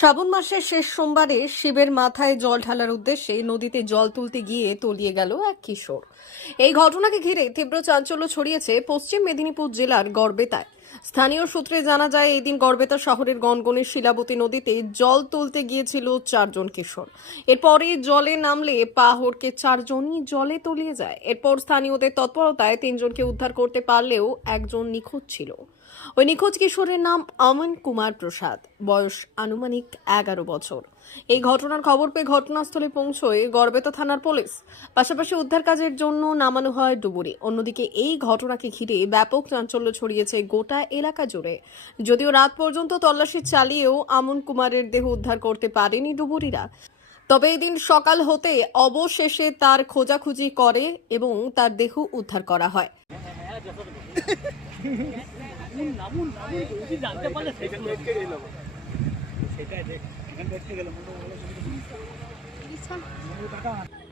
শ্রাবণ মাসের শেষ সোমবারে শিবের মাথায় জল ঢালার উদ্দেশ্যে নদীতে জল তুলতে গিয়ে তলিয়ে গেল এক কিশোর। এই ঘটনাকে ঘিরে তীব্র চাঞ্চল্য ছড়িয়েছে পশ্চিম মেদিনীপুর জেলার গড়বেতায়। স্থানীয় সূত্রে জানা যায়, এই দিন গড়বেতা শহরের গনগনে শিলাবতী নদীতে জল তুলতে গিয়েছিল 4 জন কিশোর। এরপরে জলে নামলে পা হড়কে 4জনই জলে তলিয়ে যায়। এরপর স্থানীয়দের তৎপরতায় 3জনকে উদ্ধার করতে পারলেও একজন নিখোঁজ ছিল। ওই নিখোঁজ কিশোরের নাম অমন কুমার প্রসাদ, বয়স আনুমানিক 11 বছর। এই ঘটনার খবর পেয়ে ঘটনাস্থলে পৌঁছয় গড়বেতা থানার পুলিশ। পাশাপাশি উদ্ধার কাজের জন্য নামানো হয় ডুবুরি। অন্যদিকে এই ঘটনাকে ঘিরে ব্যাপক চাঞ্চল্য ছড়িয়েছে গোটা এলাকা জুড়ে। যদিও রাত পর্যন্ত তল্লাশি চালিয়েও আমন কুমারের দেহ উদ্ধার করতে পারেনি ডুবুরিরা। তবে এদিন সকাল হতে অবশেষে তার খোঁজাখুঁজি করে এবং তার দেহ উদ্ধার করা হয়।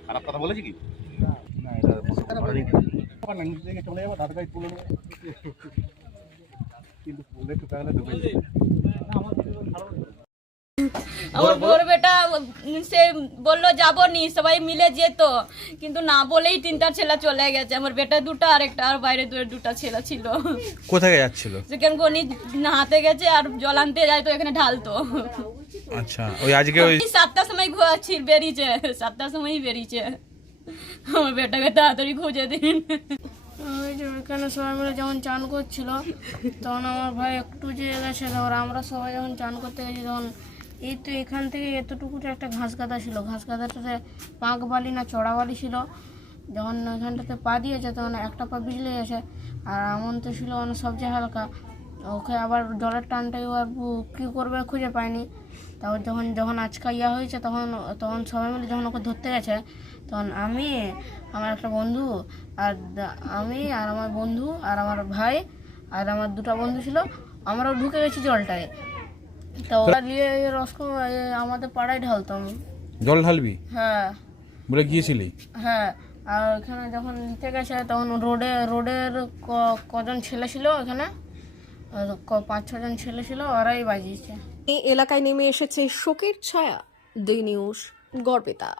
খারাপ কথা বলেছি কি? আমার বড় বেটা সে বললো যাবো নি, সবাই মিলে যেত, কিন্তু না বলেই 3টা ছেলে চলে গেছে। আমার বেটা 2টা আর একটা, আর বাইরে 2টা ছেলে ছিল। কোথায় যাচ্ছিল? সেখানে কোনি নহাতে গেছে আর জল আনতে যায় তো এখানে ঢালতো। আচ্ছা, ওই আজকে ওই 7টার সময় বেরিয়েছে, 7টার সময়ই বেরিয়েছে। আমার বেটাকে তাড়াতাড়ি খুঁজে দিন। ওই যে ওইখানে সবাই মিলে যখন চান করছিল তখন আমার ভাই একটু যে গেছে, তারপর আমরা সবাই যখন চান করতে গেছি তখন এই তো এখান থেকে এতটুকু একটা ঘাস কাদা ছিল, ঘাস কাদাটাতে পাঁক বালি না চড়া বালি ছিল। যখন ওইখানটাতে পা দিয়েছে তখন একটা পা বিজলে গেছে, আর এমন তো ছিল মানে সবচেয়ে হালকা। ওকে আবার জলের টানটাই আর কী করবে খুঁজে পায়নি। তারপর যখন আজকা হয়েছে তখন সবাই মিলে যখন ওকে ধরতে গেছে, তখন আমি, আমার একটা বন্ধু, আর আমি আর আমার বন্ধু আর আমার ভাই আর আমার 2টা বন্ধু ছিল, আমরাও ঢুকে গেছি জলটায়। তো ওরা নিয়ে আমাদের পাড়ায় ঢালতাম। জল ঢালবি হ্যাঁ বলে গিয়েছিলি? হ্যাঁ, আর ওখানে যখন নিতে গেছে তখন রোডের কজন ছেলে ছিল ওখানে, 5-6 জন ছেলে ছিল, ওরাই বাজিয়েছে। এই এলাকায় নেমে এসেছে শোকের ছায়া। দুই নিউজ গড়বেতা।